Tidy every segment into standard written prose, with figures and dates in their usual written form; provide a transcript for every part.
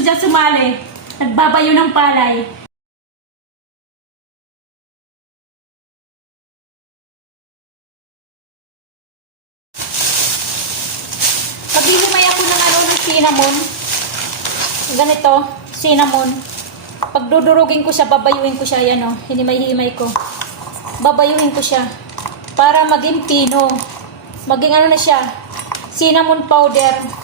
gusto dyan sumali. Nagbabayo ng palay. Maghihimay ako ng cinnamon. Ganito, cinnamon. Pag dudurugin ko siya, babayuin ko siya. Yan o, hinimay-himay ko. Babayuin ko siya. Para maging pino. Maging ano na siya, cinnamon powder.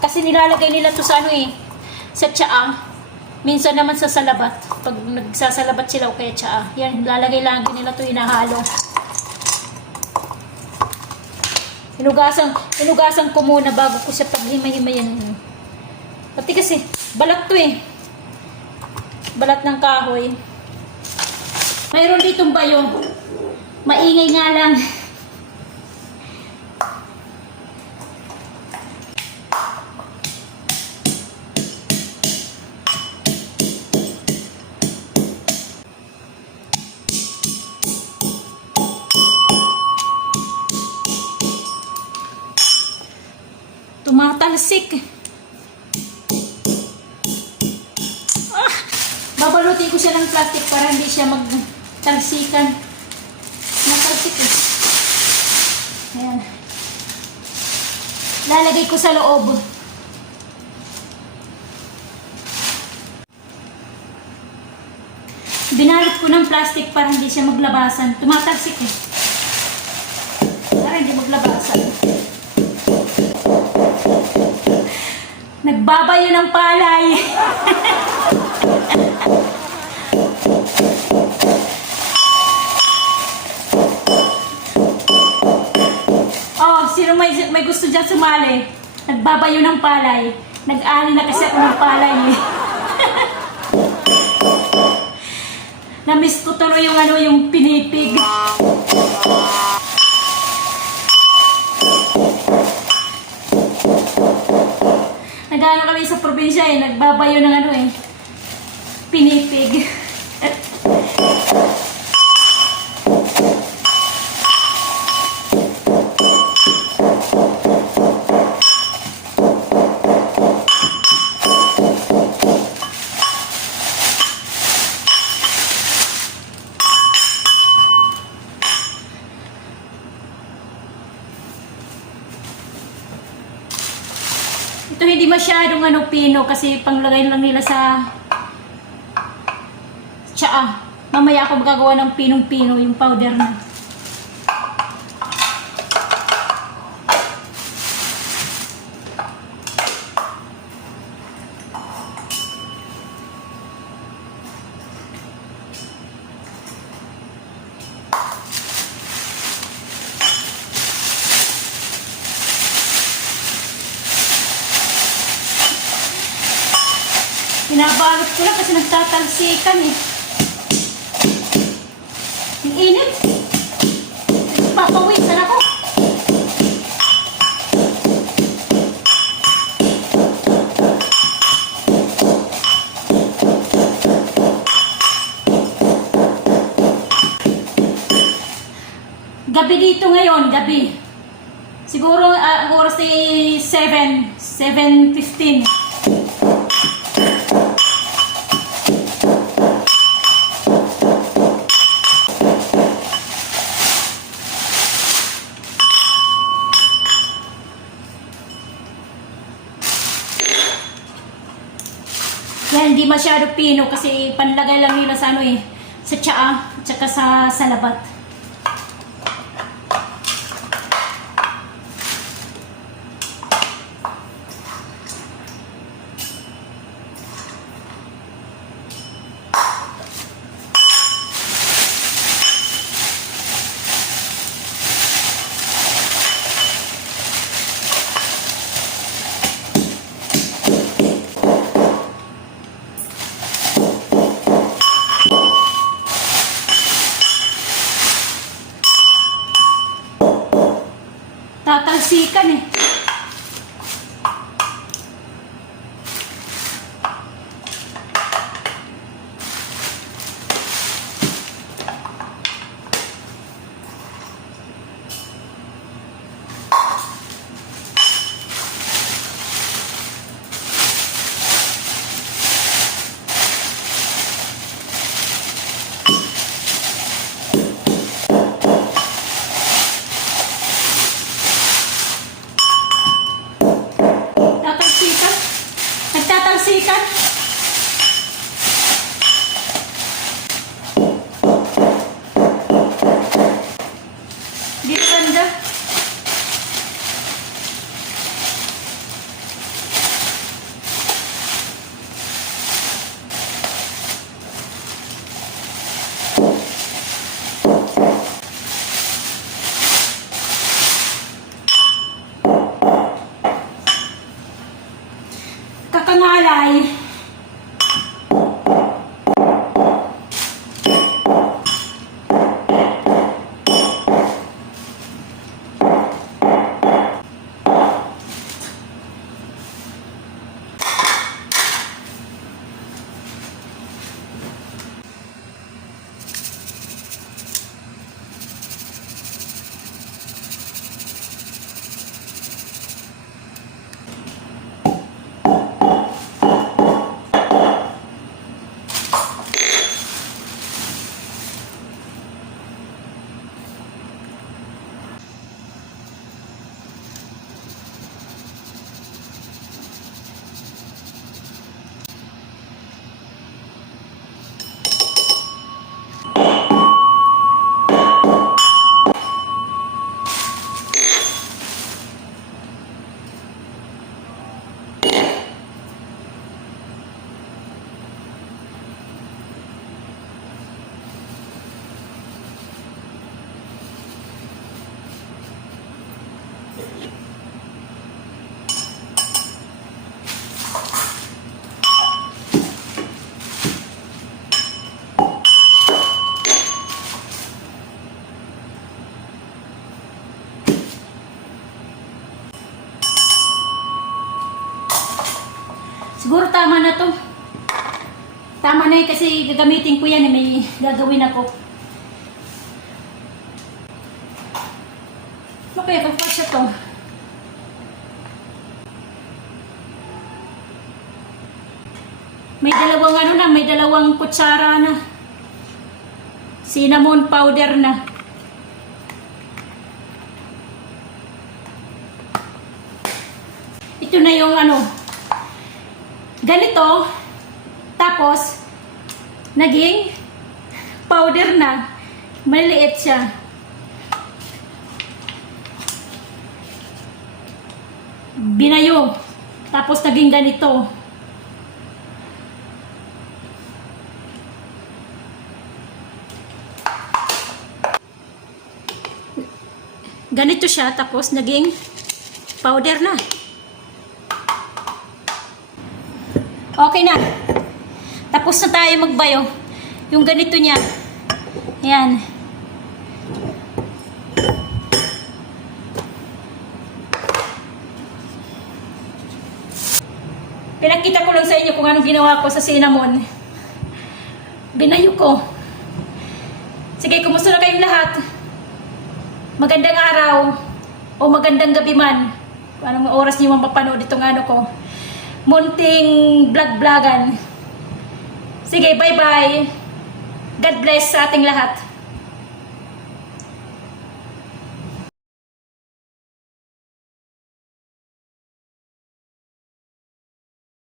Kasi nilalagay nila to sa sa tsaa. Minsan naman sa salabat. Pag nagsasalabat sila o kaya tsaa. Yan, lalagay lang nila to, inahalo. Hinugasan ko muna bago ko siya paghimay-himayan. Pati kasi, balat to Balat ng kahoy. Mayroon ditong bayo. Maingay nga lang. Tumatalsik. Babalutin ko siya ng plastic para hindi siya magtalsikan. Natalsik Ayan. Lalagay ko sa loob. Binalot ko ng plastic para hindi siya maglabasan. Tumatalsik Para hindi maglabasan. Nagbabayo ng palay. Oh, sino may gusto dyan sumali? Nagbabayo ng palay. Nag-ani na kasi ako ng palay Na-miss ko tuloy yung pinipig. Nag-ano kami sa probinsya nagbabayo ng pinipig. Ito hindi masyadong pino kasi panglagay lang nila sa tsaa. Mamaya ako magagawa ng pinong-pino, yung powder na. Pinabalot ko lang kasi nagtatalsikan Ang init. Papawisan ako. Gabi dito ngayon, gabi. Siguro ang oras ay 7:15. Yan, hindi masyado pino kasi panlagay lang nila sa sa tsaa at saka sa salabat. Tatalsikan Siguro tama na to. Tama na yun kasi gagamitin ko yan. May gagawin ako. Okay, pagpasya to. May dalawang ano na, may dalawang kutsara na. Cinnamon powder na. Ito na yung ano, ganito, tapos, naging powder na. Maliit siya. Binayo. Tapos, naging ganito. Ganito siya, tapos naging powder na. Okay na. Tapos na tayo magbayo. Yung ganito niya. Ayan. Pinakita ko lang sa inyo kung anong ginawa ko sa cinnamon. Binayo ko. Sige, kumusta na kayong lahat? Magandang araw o magandang gabi man. Kung anong oras niyo mapapanood itong ano ko. Munting vlog-vlogan. Sige, bye-bye. God bless sa ating lahat.